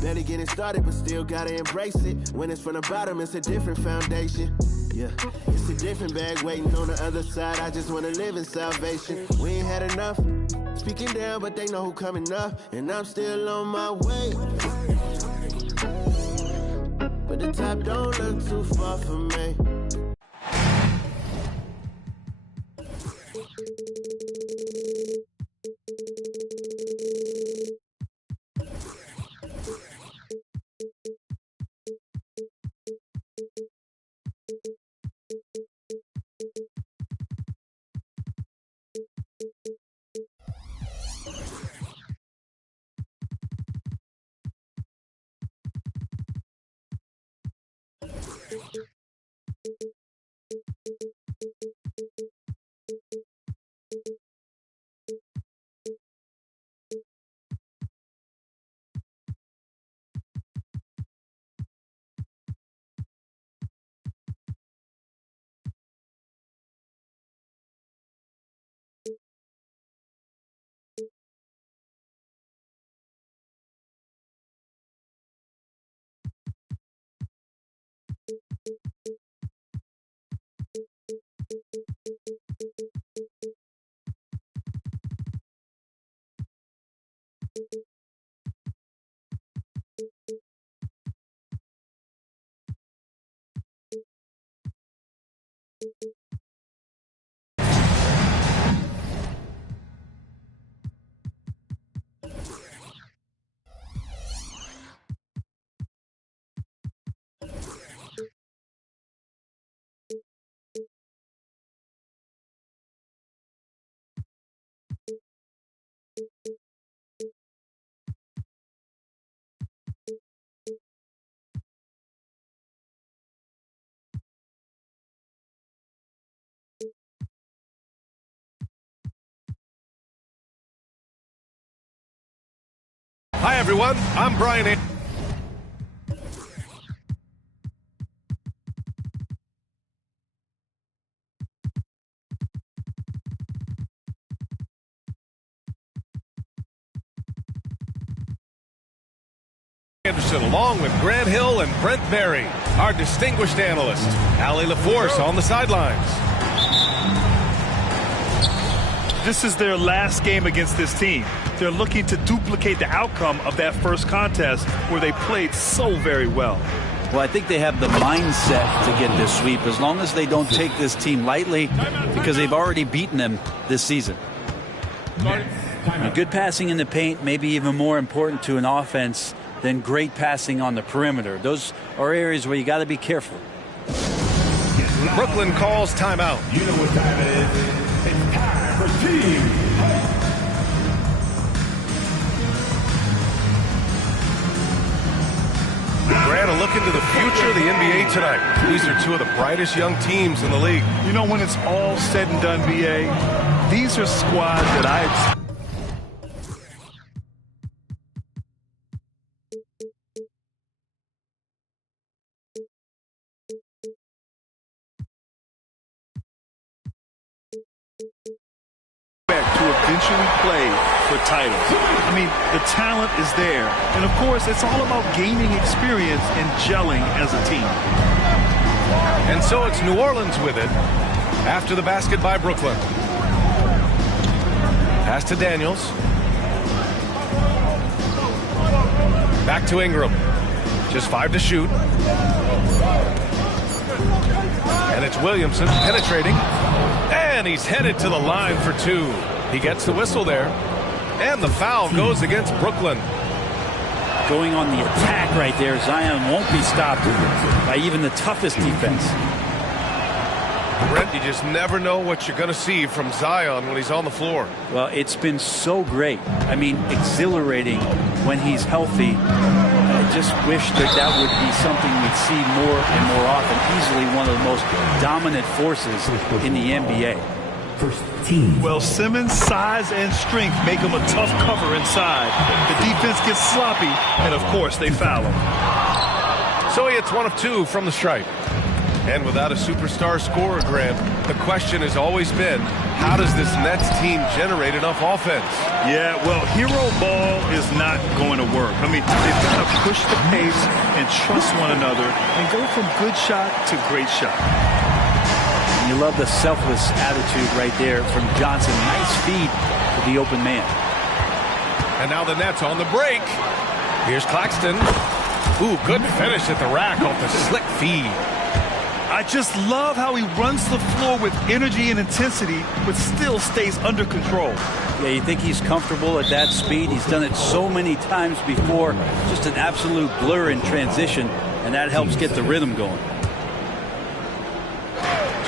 Barely getting started, but still gotta embrace it. When it's from the bottom, it's a different foundation. Yeah, it's a different bag waiting on the other side. I just wanna live in salvation. We ain't had enough. Speaking down, but they know who coming up. And I'm still on my way. But the top don't look too far from me. Hi, everyone. I'm Brian. Anderson, along with Grant Hill and Brent Berry, our distinguished analyst. Allie LaForce on the sidelines. This is their last game against this team. They're looking to duplicate the outcome of that first contest where they played so very well. Well, I think they have the mindset to get this sweep as long as they don't take this team lightly because they've already beaten them this season. Good passing in the paint may be even more important to an offense than great passing on the perimeter. Those are areas where you got to be careful. Brooklyn calls timeout. You know what time it is. It's time for team. Grant, a look into the future of the NBA tonight. These are two of the brightest young teams in the league. You know, when it's all said and done, BA, these are squads that I to eventually play for titles. I mean, the talent is there. And, of course, it's all about gaining experience and gelling as a team. And so it's New Orleans with it after the basket by Brooklyn. Pass to Daniels. Back to Ingram. Just 5 to shoot. And it's Williamson penetrating. And he's headed to the line for 2. He gets the whistle there. And the foul goes against Brooklyn. Going on the attack right there, Zion won't be stopped by even the toughest defense. Brent, you just never know what you're going to see from Zion when he's on the floor. Well, it's been so great. I mean, exhilarating when he's healthy. I just wish that that would be something we'd see more and more often. Easily one of the most dominant forces in the NBA. First team. Well, Simmons' size and strength make him a tough cover inside. The defense gets sloppy, and of course they foul him. So he hits 1 of 2 from the stripe. And without a superstar scorer, Grant, the question has always been, how does this Nets team generate enough offense? Yeah, well, hero ball is not going to work. I mean, they've got to push the pace and trust one another and go from good shot to great shot. You love the selfless attitude right there from Johnson. Nice feed to the open man. And now the Nets on the break. Here's Claxton. Ooh, good finish at the rack off the slick feed. I just love how he runs the floor with energy and intensity, but still stays under control. Yeah, you think he's comfortable at that speed. He's done it so many times before. Just an absolute blur in transition, and that helps get the rhythm going.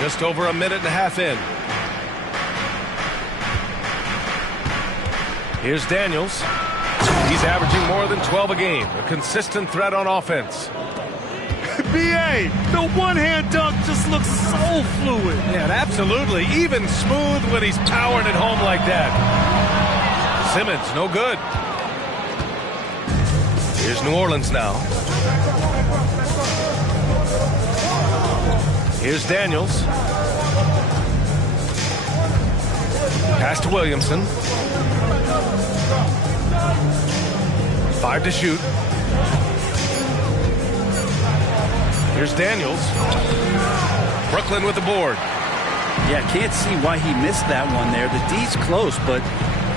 Just over a minute and a half in. Here's Daniels. He's averaging more than 12 a game. A consistent threat on offense. B.A., the one-hand dunk just looks so fluid. Yeah, absolutely. Even smooth when he's powering it home like that. Simmons, no good. Here's New Orleans now. Here's Daniels. Pass to Williamson. 5 to shoot. Here's Daniels. Brooklyn with the board. Yeah, can't see why he missed that one there. The D's close, but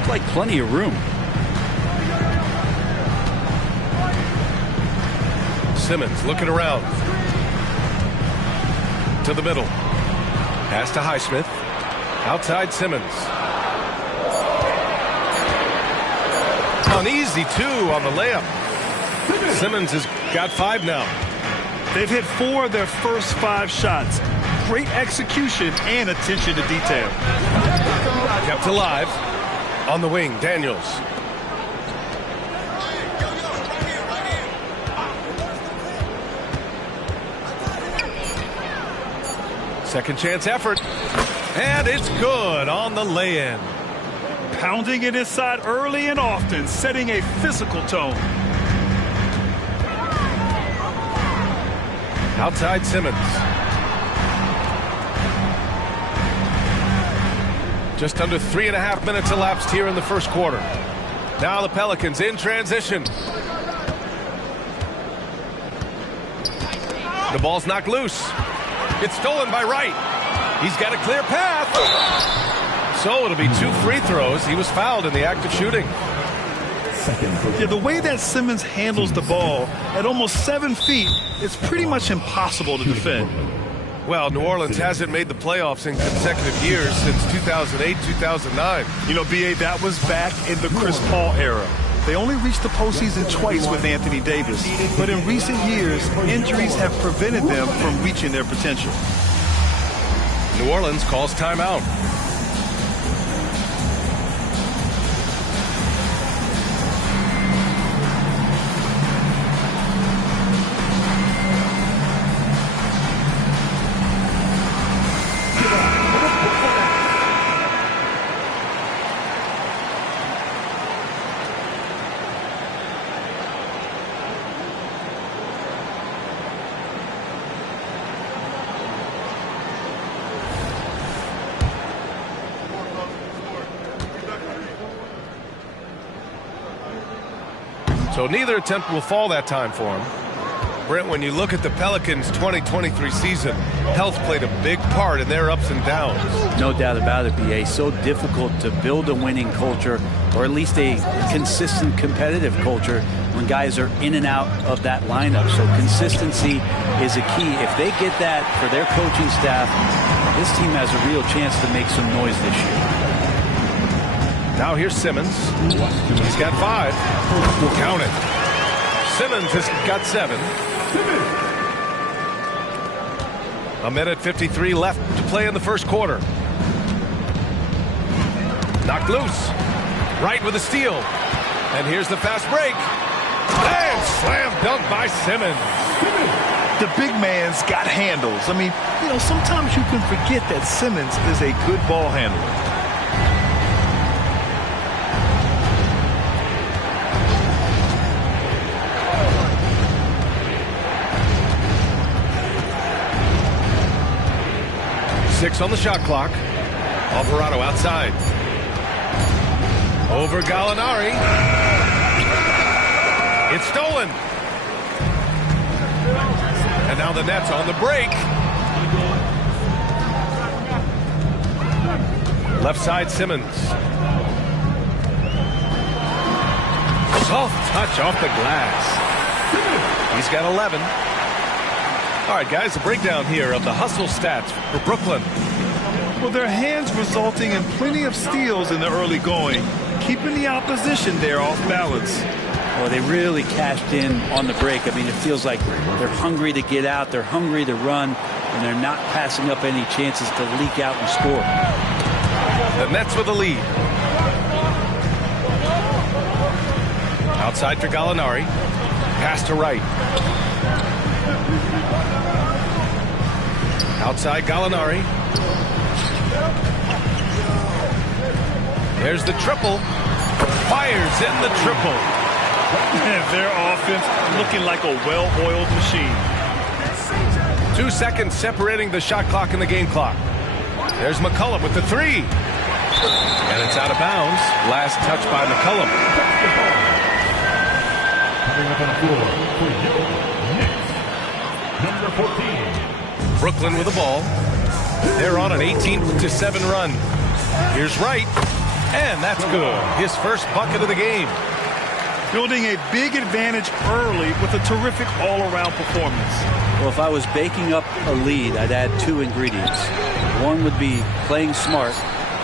looks like plenty of room. Simmons looking around. To the middle. Pass to Highsmith. Outside Simmons. An easy 2 on the layup. Simmons has got 5 now. They've hit 4 of their first 5 shots. Great execution and attention to detail. Kept alive. On the wing, Daniels. Second chance effort. And it's good on the lay-in. Pounding it inside early and often, setting a physical tone. Outside Simmons. Just under 3.5 minutes elapsed here in the first quarter. Now the Pelicans in transition. The ball's knocked loose. It's stolen by Wright. He's got a clear path. So it'll be 2 free throws. He was fouled in the act of shooting. Yeah, the way that Simmons handles the ball at almost 7 feet, it's pretty much impossible to defend. Well, New Orleans hasn't made the playoffs in consecutive years since 2008, 2009. You know, B.A., that was back in the Chris Paul era. They only reached the postseason twice with Anthony Davis. But in recent years, injuries have prevented them from reaching their potential. New Orleans calls timeout. So neither attempt will fall that time for him. Brent, when you look at the Pelicans' 2023 season, health played a big part in their ups and downs. No doubt about it, B.A. So difficult to build a winning culture, or at least a consistent competitive culture, when guys are in and out of that lineup. So consistency is a key. If they get that for their coaching staff, this team has a real chance to make some noise this year. Now here's Simmons. He's got 5. We'll count it. Simmons has got 7. A minute 53 left to play in the first quarter. Knocked loose. Wright with a steal. And here's the fast break. And slam dunk by Simmons. The big man's got handles. I mean, you know, sometimes you can forget that Simmons is a good ball handler. 6 on the shot clock. Alvarado outside. Over Gallinari. It's stolen. And now the Nets on the break. Left side, Simmons. Soft touch off the glass. He's got 11. All right, guys, a breakdown here of the hustle stats for Brooklyn. Well, their hands resulting in plenty of steals in the early going, keeping the opposition there off balance. Well, they really cashed in on the break. I mean, it feels like they're hungry to get out, they're hungry to run, and they're not passing up any chances to leak out and score. The Nets with the lead. Outside for Gallinari. Pass to Wright. Outside Gallinari. There's the triple. Fires in the triple. And their offense looking like a well-oiled machine. 2 seconds separating the shot clock and the game clock. There's McCollum with the 3. And it's out of bounds. Last touch by McCollum. Coming up on the floor for your Knicks, number 14. Brooklyn with the ball. They're on an 18-7 run. Here's Wright. And that's good. His first bucket of the game. Building a big advantage early with a terrific all-around performance. Well, if I was baking up a lead, I'd add 2 ingredients. One would be playing smart.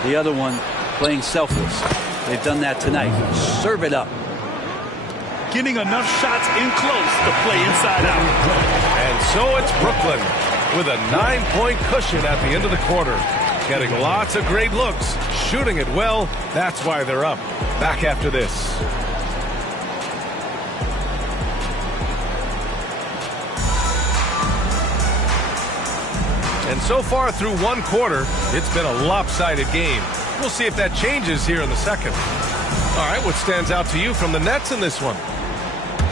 The other one, playing selfless. They've done that tonight. Serve it up. Getting enough shots in close to play inside out. And so it's Brooklyn with a 9-point cushion at the end of the quarter. Getting lots of great looks, shooting it well. That's why they're up. Back after this. And so far through one quarter, it's been a lopsided game. We'll see if that changes here in the second. All right, what stands out to you from the Nets in this one?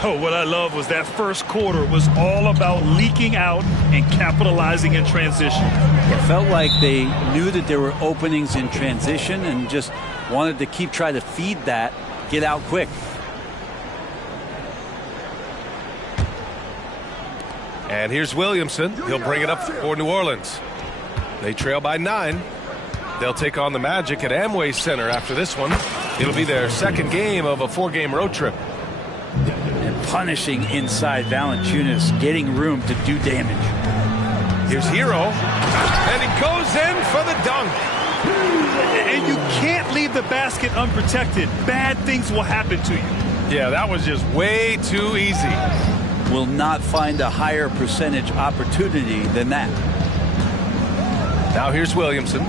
Oh, what I love was that first quarter was all about leaking out and capitalizing in transition. It felt like they knew that there were openings in transition and just wanted to keep trying to feed that, get out quick. And here's Williamson. He'll bring it up for New Orleans. They trail by 9. They'll take on the Magic at Amway Center after this one. It'll be their second game of a 4-game road trip. And punishing inside Valanciunas, getting room to do damage. Here's Hero, and he goes in for the dunk. And you can't leave the basket unprotected. Bad things will happen to you. Yeah, that was just way too easy. Will not find a higher percentage opportunity than that. Now here's Williamson.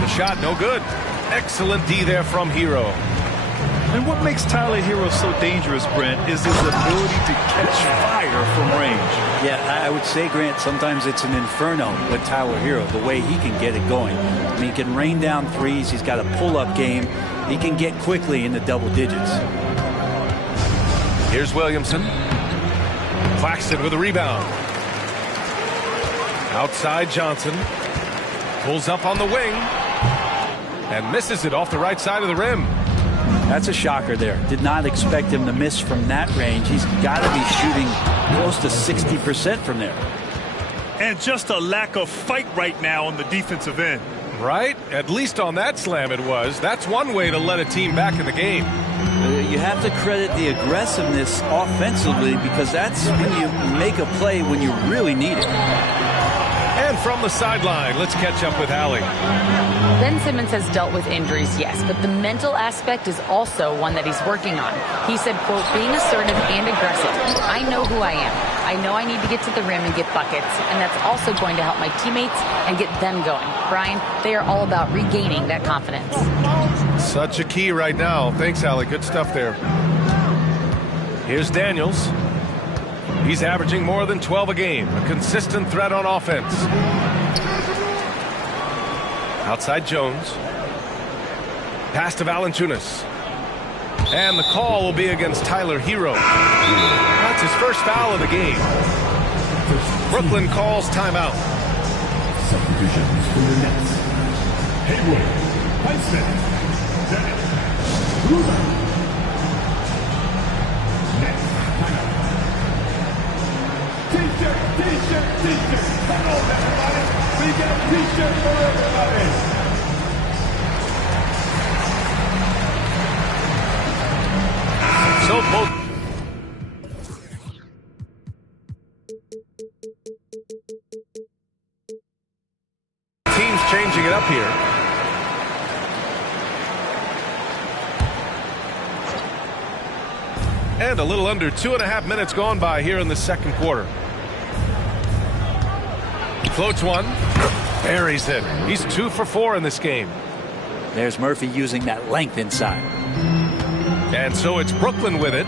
The shot, no good. Excellent D there from Hero. And what makes Tyler Hero so dangerous, Brent, is his ability to catch fire from range. Yeah, I would say, Grant, sometimes it's an inferno with Tyler Hero, the way he can get it going. I mean, he can rain down threes. He's got a pull-up game. He can get quickly in the double digits. Here's Williamson. Claxton with a rebound. Outside Johnson. Pulls up on the wing. And misses it off the right side of the rim. That's a shocker there. Did not expect him to miss from that range. He's got to be shooting close to 60% from there. And just a lack of fight right now on the defensive end. Right? At least on that slam it was. That's one way to let a team back in the game. You have to credit the aggressiveness offensively because that's when you make a play when you really need it. And from the sideline, let's catch up with Allie. Ben Simmons has dealt with injuries, yes, but the mental aspect is also one that he's working on. He said, quote, being assertive and aggressive. I know who I am. I know I need to get to the rim and get buckets, and that's also going to help my teammates and get them going. Brian, they are all about regaining that confidence. Such a key right now. Thanks, Allie. Good stuff there. Here's Daniels. He's averaging more than 12 a game. A consistent threat on offense. Outside Jones. Pass to Valanciunas. And the call will be against Tyler Hero. That's his first foul of the game. Brooklyn calls timeout. Substitutions for the Nets. Haywood, Heisman, Dennis, Ruben. Next, timeout. T-shirt, T-shirt, T-shirt. Come on, everybody. We got a T-shirt for everybody. So both teams changing it up here. And a little under 2.5 minutes gone by here in the second quarter. Floats one, buries it. He's 2 for 4 in this game. There's Murphy using that length inside. And so it's Brooklyn with it.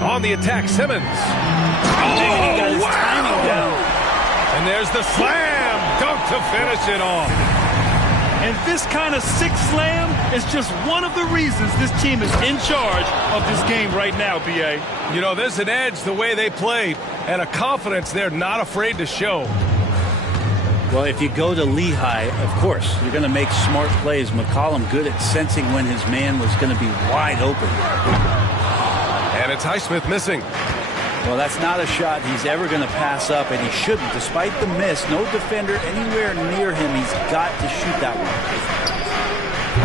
On the attack, Simmons. Oh, wow! And there's the slam dunk to finish it off. And this kind of sick slam is just one of the reasons this team is in charge of this game right now, B.A. You know, there's an edge the way they play and a confidence they're not afraid to show. Well, if you go to Lehigh, of course, you're going to make smart plays. McCollum good at sensing when his man was going to be wide open. And it's Highsmith missing. Well, that's not a shot he's ever going to pass up, and he shouldn't. Despite the miss, no defender anywhere near him. He's got to shoot that one.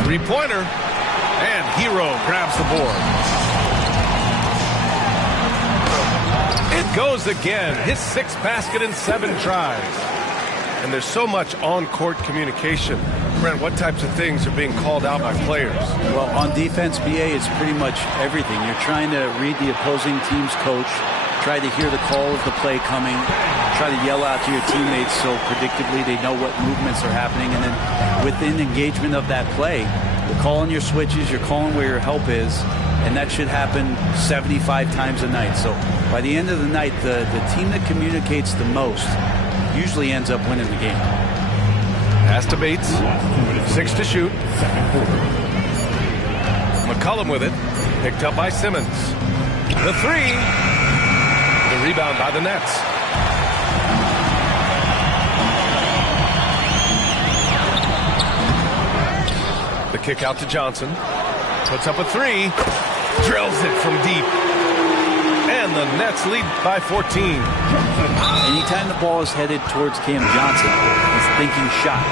3-pointer. And Hero grabs the board. It goes again. His 6th basket in 7 tries. And there's so much on-court communication. Brent, what types of things are being called out by players? Well, on defense, BA, it's pretty much everything. You're trying to read the opposing team's coach, try to hear the call of the play coming, try to yell out to your teammates so predictably they know what movements are happening. And then within engagement of that play, you're calling your switches, you're calling where your help is, and that should happen 75 times a night. So by the end of the night, the team that communicates the most usually ends up winning the game. Pass to Bates. 6 to shoot. McCollum with it. Picked up by Simmons. The 3. The rebound by the Nets. The kick out to Johnson. Puts up a 3. Drills it from deep. And the Nets lead by 14. Anytime the ball is headed towards Cam Johnson, he's thinking shot.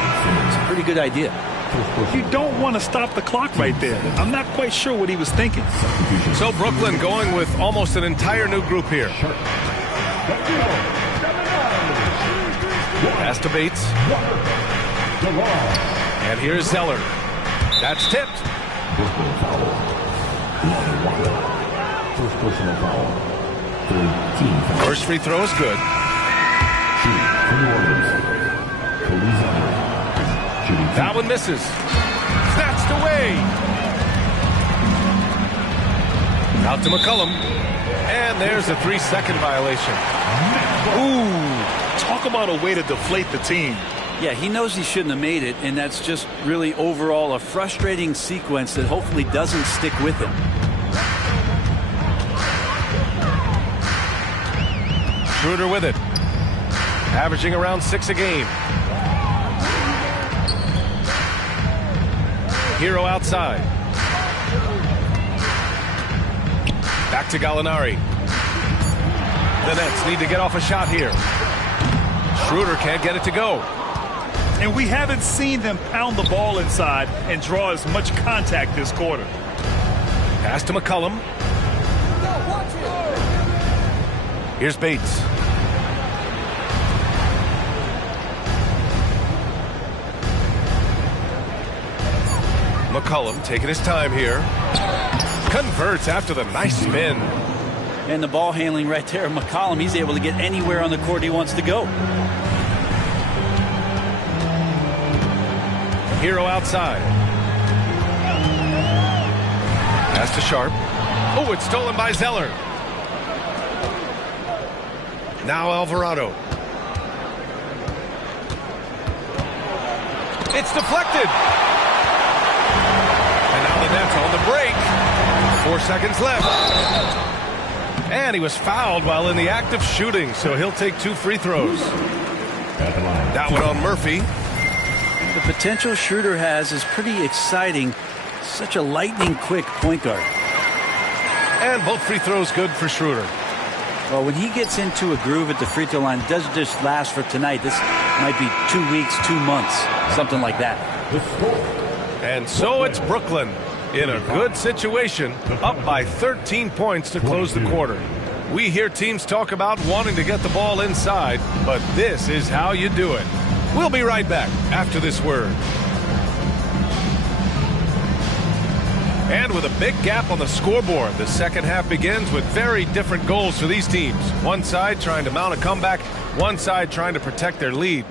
It's a pretty good idea. You don't want to stop the clock right there. I'm not quite sure what he was thinking. So Brooklyn going with almost an entire new group here. Pass to Bates. And here's Zeller. That's tipped. First personal foul. First free throw is good. That one misses. Snatched away. Out to McCollum. And there's a 3-second violation. Ooh, talk about a way to deflate the team. Yeah, he knows he shouldn't have made it, and that's just really overall a frustrating sequence that hopefully doesn't stick with him. Schroeder with it. Averaging around 6 a game. Hero outside. Back to Gallinari. The Nets need to get off a shot here. Schroeder can't get it to go. And we haven't seen them pound the ball inside and draw as much contact this quarter. Pass to McCollum. Here's Bates. McCollum taking his time here. Converts after the nice spin. And the ball handling right there of McCollum, he's able to get anywhere on the court he wants to go. Hero outside. Pass to Sharp. Oh, it's stolen by Zeller. Now Alvarado. It's deflected. And now the Nets on the break. 4 seconds left. And he was fouled while in the act of shooting, so he'll take 2 free throws. That one on Murphy. The potential Schroeder has is pretty exciting. Such a lightning quick point guard. And both free throws good for Schroeder. Well, when he gets into a groove at the free throw line, it doesn't just last for tonight. This might be 2 weeks, 2 months, something like that. And so it's Brooklyn in a good situation, up by 13 points to close the quarter. We hear teams talk about wanting to get the ball inside, but this is how you do it. We'll be right back after this word. And with a big gap on the scoreboard, the second half begins with very different goals for these teams. One side trying to mount a comeback, one side trying to protect their lead.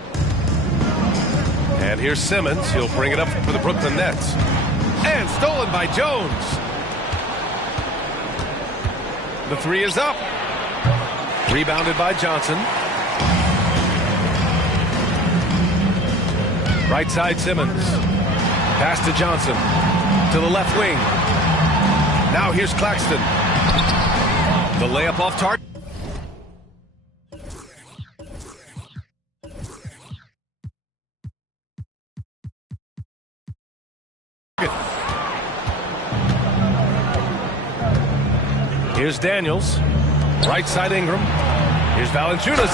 And here's Simmons. He'll bring it up for the Brooklyn Nets. And stolen by Jones. The three is up. Rebounded by Johnson. Right side Simmons. Pass to Johnson. To the left wing. Now here's Claxton. The layup off target. Here's Daniels. Right side Ingram. Here's Valanciunas.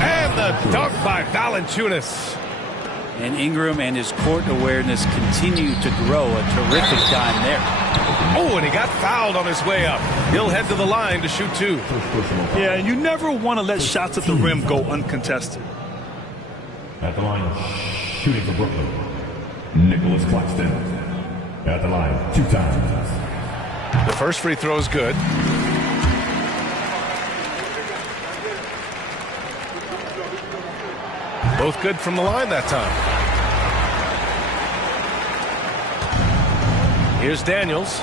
And the dunk by Valanciunas. And Ingram and his court awareness continue to grow. A terrific dime there. Oh, and he got fouled on his way up. He'll head to the line to shoot 2. Yeah, you never want to let shots at the rim go uncontested. At the line, shooting for Brooklyn, Nicholas Claxton. At the line, 2 times. The first free throw is good. Both good from the line that time. Here's Daniels.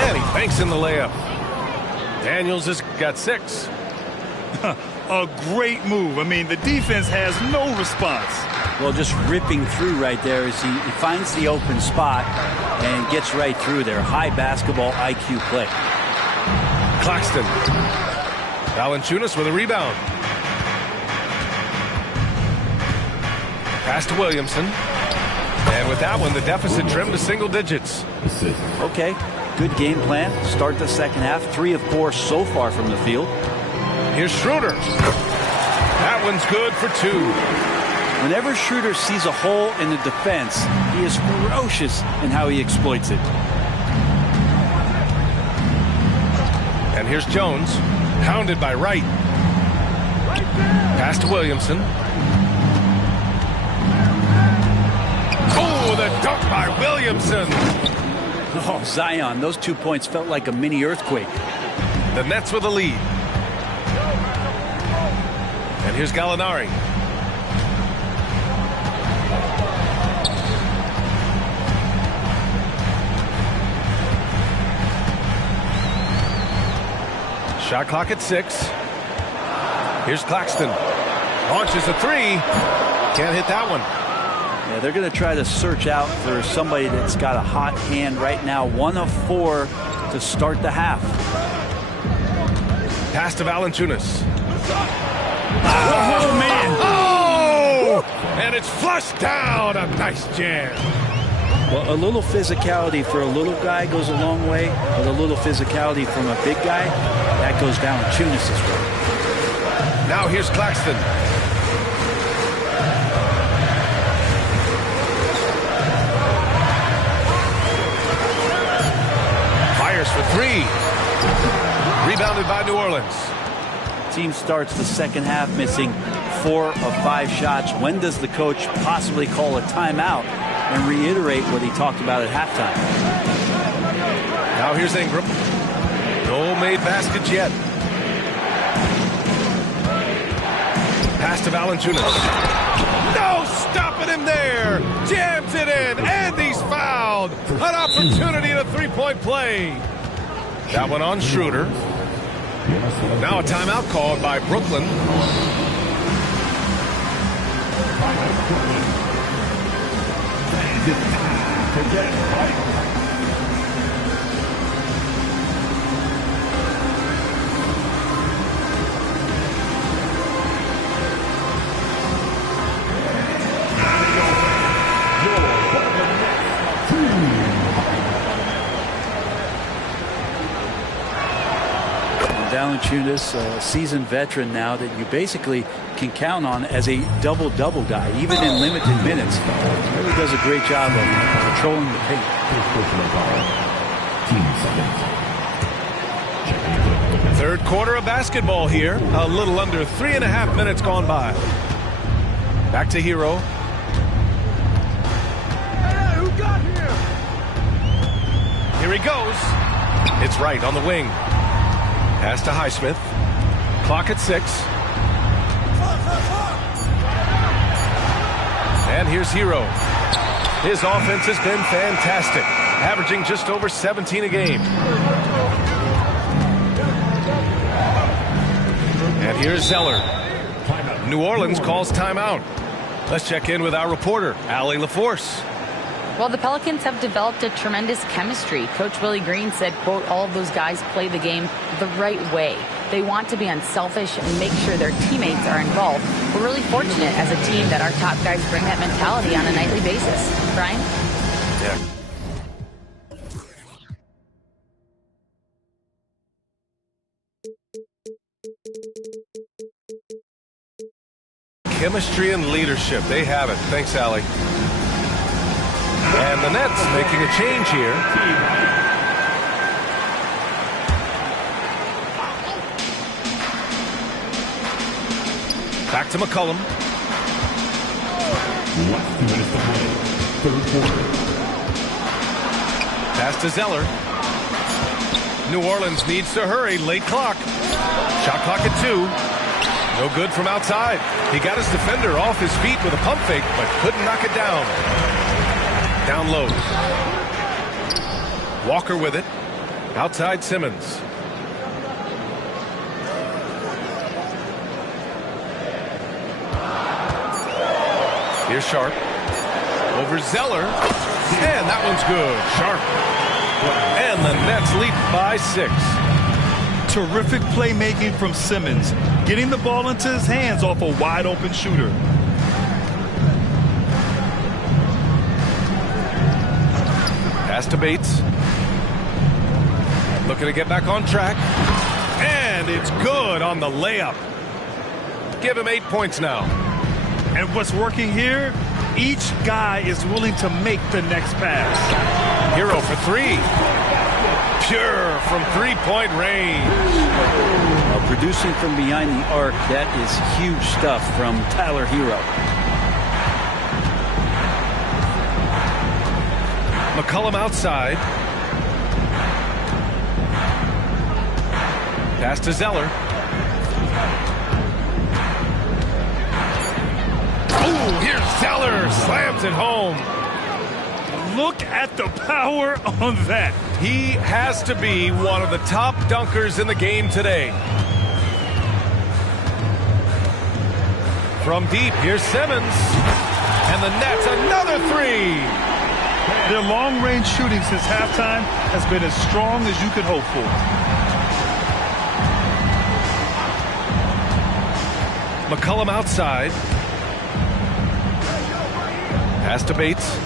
And he banks in the layup. Daniels has got 6. A great move. I mean, the defense has no response. Well, just ripping through right there as he finds the open spot and gets right through there. High basketball IQ play. Claxton. Valanciunas with a rebound. Pass to Williamson. And with that one, the deficit trimmed to single digits. Okay, good game plan. Start the second half. 3 of 4 so far from the field. Here's Schroeder. That one's good for 2. Whenever Schroeder sees a hole in the defense, he is ferocious in how he exploits it. And here's Jones, hounded by Wright. Pass to Williamson. Oh, the dunk by Williamson. Oh, Zion, those 2 points felt like a mini earthquake. The Nets with a lead. And here's Gallinari. Shot clock at 6. Here's Claxton. Launches a 3. Can't hit that one. Yeah, they're going to try to search out for somebody that's got a hot hand right now. 1 of 4 to start the half. Pass to Valanciunas. Oh, man. Oh! And it's flushed down. A nice jam. Well, a little physicality for a little guy goes a long way, but a little physicality from a big guy, that goes Valanciunas' way. Now here's Claxton. Fires for 3. Rebounded by New Orleans. Team starts the second half missing 4 of 5 shots. When does the coach possibly call a timeout and reiterate what he talked about at halftime? Now here's Ingram. No made baskets yet. Pass to Valanciunas. No stopping him there. Jams it in, and he's fouled. An opportunity at a 3-point play. That one on Schroeder. Now a timeout called by Brooklyn. Valanciunas, a seasoned veteran now that you basically can count on as a double-double guy, even in limited minutes. He really does a great job of controlling the paint. Third quarter of basketball here. A little under 3.5 minutes gone by. Back to Hero. Hey, who got here? Here he goes. It's right on the wing. Pass to Highsmith. Clock at 6. And here's Hero. His offense has been fantastic, averaging just over 17 a game. And here's Zeller. New Orleans calls timeout. Let's check in with our reporter, Allie LaForce. Well, the Pelicans have developed a tremendous chemistry. Coach Willie Green said, quote, all of those guys play the game the right way. They want to be unselfish and make sure their teammates are involved. We're really fortunate as a team that our top guys bring that mentality on a nightly basis. Brian? Yeah. Chemistry and leadership. They have it. Thanks, Allie. And the Nets making a change here. Back to McCollum. Last 2 minutes to play. Third quarter. Pass to Zeller. New Orleans needs to hurry. Late clock. Shot clock at 2. No good from outside. He got his defender off his feet with a pump fake, but couldn't knock it down. Down low. Walker with it. Outside Simmons. Here's Sharp. Over Zeller. And that one's good. Sharp. And the Nets lead by 6. Terrific playmaking from Simmons, getting the ball into his hands off a wide open shooter. Pass to Bates. Looking to get back on track. And it's good on the layup. Give him 8 points now. And what's working here, each guy is willing to make the next pass. Hero for 3. Pure from three-point range. Producing from behind the arc, that is huge stuff from Tyler Hero. McCollum outside. Pass to Zeller. Oh, here's Zeller. Slams it home. Look at the power on that. He has to be one of the top dunkers in the game today. From deep, here's Simmons. And the Nets, another 3. Their long-range shooting since halftime has been as strong as you could hope for. McCollum outside. Pass to Bates.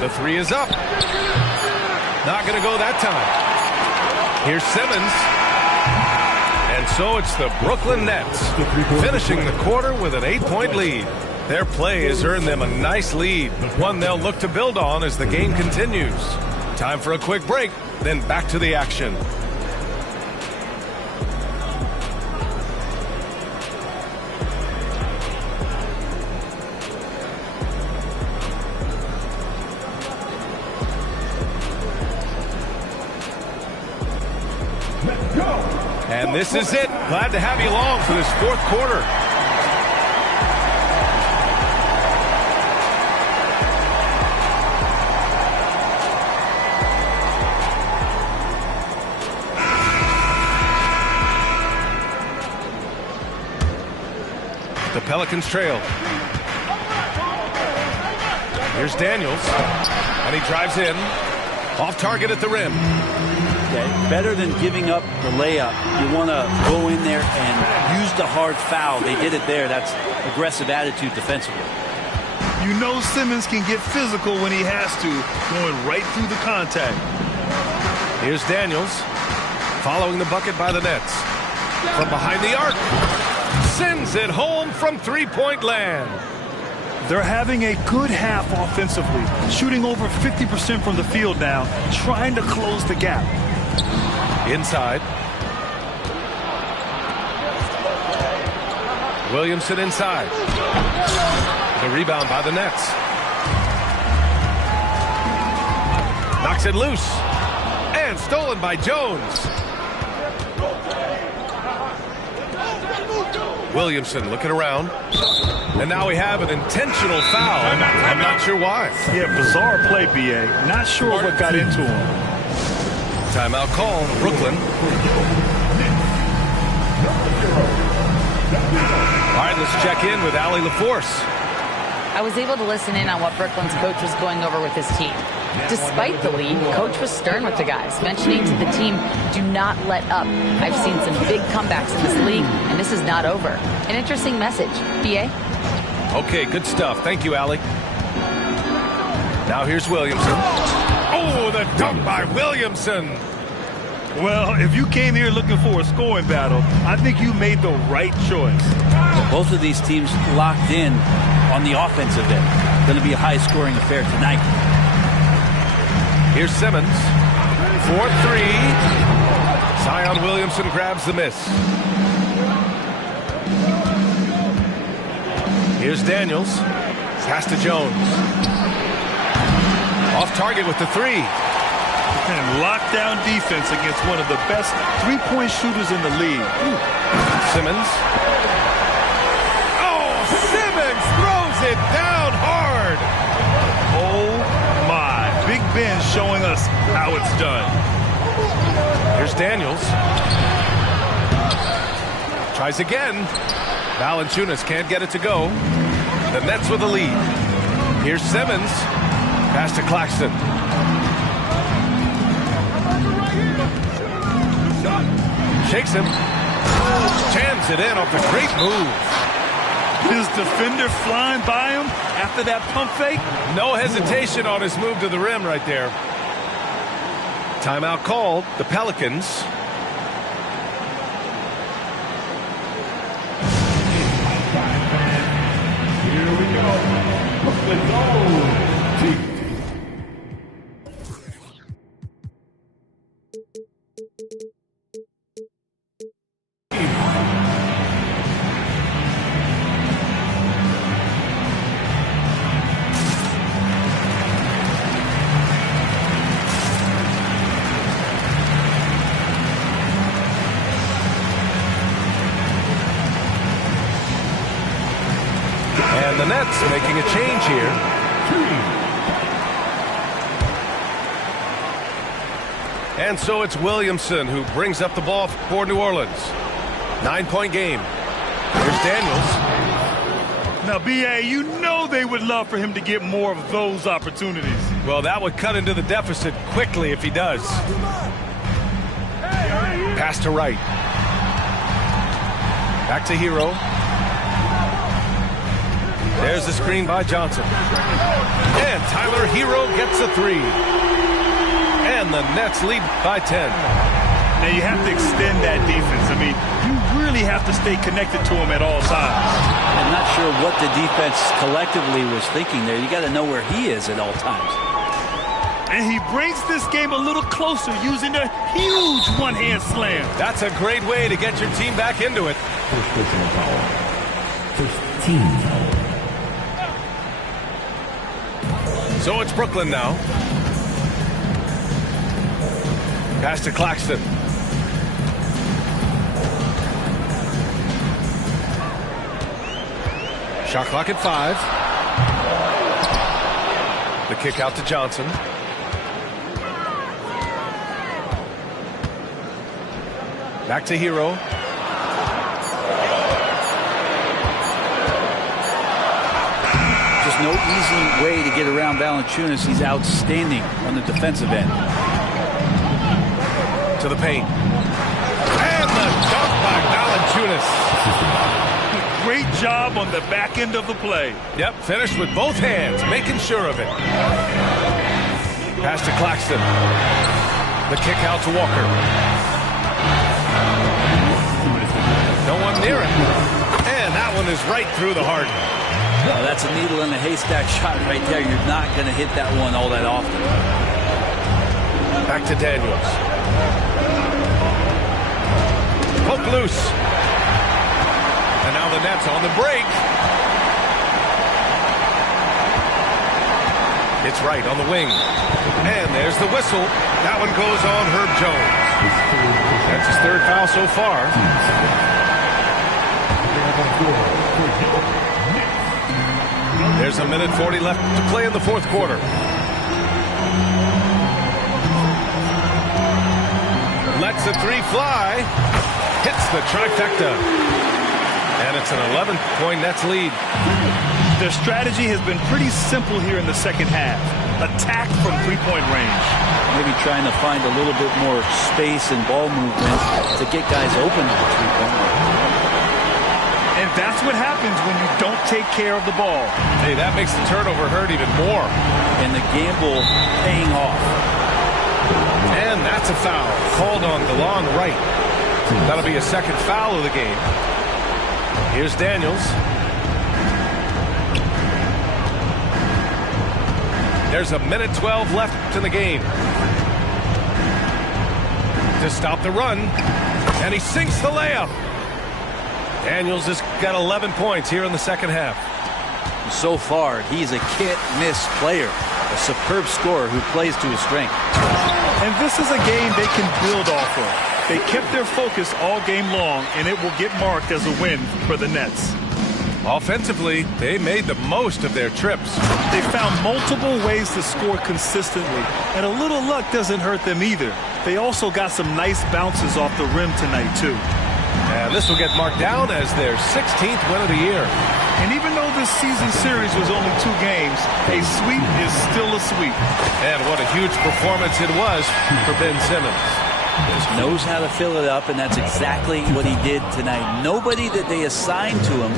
The 3 is up. Not going to go that time. Here's Simmons. And so it's the Brooklyn Nets finishing the quarter with an 8-point lead. Their play has earned them a nice lead, one they'll look to build on as the game continues. Time for a quick break, then back to the action. And this is it. Glad to have you along for this fourth quarter. Pelicans trail. Here's Daniels, and he drives in. Off target at the rim. Okay. Better than giving up the layup, you want to go in there and use the hard foul. They did it there. That's aggressive attitude defensively. You know Simmons can get physical when he has to, going right through the contact. Here's Daniels, following the bucket by the Nets. From behind the arc, sends it home from three-point land. They're having a good half offensively, shooting over 50% from the field now, trying to close the gap. Inside. Williamson inside. The rebound by the Nets. Knocks it loose. And stolen by Jones. Williamson looking around. And now we have an intentional foul. I'm not sure why. Yeah, bizarre play, B.A. Not sure what got into him. Timeout call, Brooklyn. All right, let's check in with Allie LaForce. I was able to listen in on what Brooklyn's coach was going over with his team. Despite the lead, coach was stern with the guys, mentioning to the team, do not let up. I've seen some big comebacks in this league, and this is not over. An interesting message. B.A.? Okay, good stuff. Thank you, Allie. Now here's Williamson. Oh, the dunk by Williamson. Well, if you came here looking for a scoring battle, I think you made the right choice. Both of these teams locked in on the offensive end. Going to be a high-scoring affair tonight. Here's Simmons. 4-3. Zion Williamson grabs the miss. Here's Daniels. Pass to Jones. Off target with the three. And lockdown defense against one of the best three-point shooters in the league. Simmons. Oh, Simmons throws it down hard. Oh, my. Big Ben showing us how it's done. Here's Daniels. Tries again. Valanciunas can't get it to go. The Nets with the lead. Here's Simmons. Pass to Claxton. Shakes him. Jams it in off a great move. His defender flying by him after that pump fake. No hesitation on his move to the rim right there. Timeout called. The Pelicans. Here we go. Brooklyn goal. And the Nets making a change here. And so it's Williamson who brings up the ball for New Orleans. 9-point game. Here's Daniels. Now, B.A., you know they would love for him to get more of those opportunities. Well, that would cut into the deficit quickly if he does. Pass to Wright. Back to Hero. There's the screen by Johnson. And Tyler Hero gets a three. And the Nets lead by 10. Now, you have to extend that defense. I mean, you really have to stay connected to him at all times. I'm not sure what the defense collectively was thinking there. You got to know where he is at all times. And he brings this game a little closer using a huge one-hand slam. That's a great way to get your team back into it. First personal foul. First team foul. So it's Brooklyn now. Pass to Claxton. Shot clock at 5. The kick out to Johnson. Back to Hero. no easy way to get around Valanciunas. He's outstanding on the defensive end. To the paint. And the dunk by Valanciunas. Great job on the back end of the play. Yep, finished with both hands, making sure of it. Pass to Claxton. The kick out to Walker. No one near him. And that one is right through the heart. Well, that's a needle in a haystack shot right there. You're not going to hit that one all that often. Back to Daniels. Poke loose. And now the Nets on the break. It's right on the wing. And there's the whistle. That one goes on Herb Jones. That's his third foul so far. There's a minute 40 left to play in the fourth quarter. Lets the three fly. Hits the trifecta. And it's an 11-point Nets lead. Their strategy has been pretty simple here in the second half. Attack from three-point range. Maybe trying to find a little bit more space and ball movement to get guys open to the three-point line. And that's what happens when you don't take care of the ball. Hey, that makes the turnover hurt even more. And the gamble paying off. And that's a foul called on DeLon Wright. That'll be a second foul of the game. Here's Daniels. There's a minute 12 left in the game. To stop the run. And he sinks the layup. Daniels has got 11 points here in the second half. So far, he's a can't-miss player. A superb scorer who plays to his strength. And this is a game they can build off of. They kept their focus all game long, and it will get marked as a win for the Nets. Offensively, they made the most of their trips. They found multiple ways to score consistently, and a little luck doesn't hurt them either. They also got some nice bounces off the rim tonight, too. And this will get marked down as their 16th win of the year. And even though this season series was only 2 games, a sweep is still a sweep. And what a huge performance it was for Ben Simmons. Just knows how to fill it up, and that's exactly what he did tonight. Nobody that they assigned to him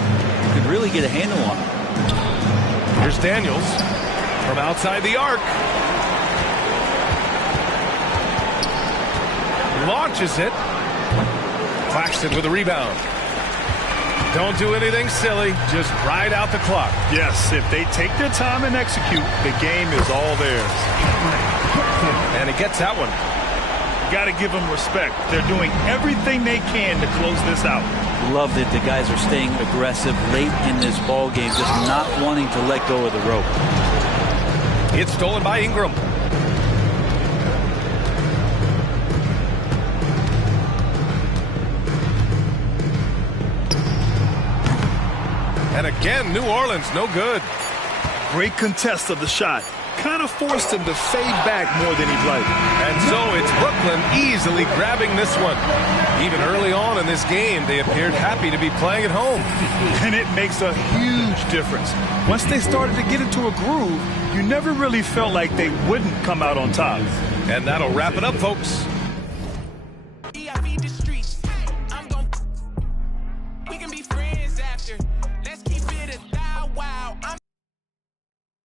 could really get a handle on him. Here's Daniels from outside the arc. Launches it. Claxton with a rebound. Don't do anything silly. Just ride out the clock. Yes, if they take their time and execute, the game is all theirs. And he gets that one. Got to give them respect. They're doing everything they can to close this out. Love that the guys are staying aggressive late in this ball game, just not wanting to let go of the rope. It's stolen by Ingram. And again, New Orleans, no good. Great contest of the shot. Kind of forced him to fade back more than he'd like. And so it's Brooklyn easily grabbing this one. Even early on in this game, they appeared happy to be playing at home. And it makes a huge difference. Once they started to get into a groove, you never really felt like they wouldn't come out on top. And that'll wrap it up, folks.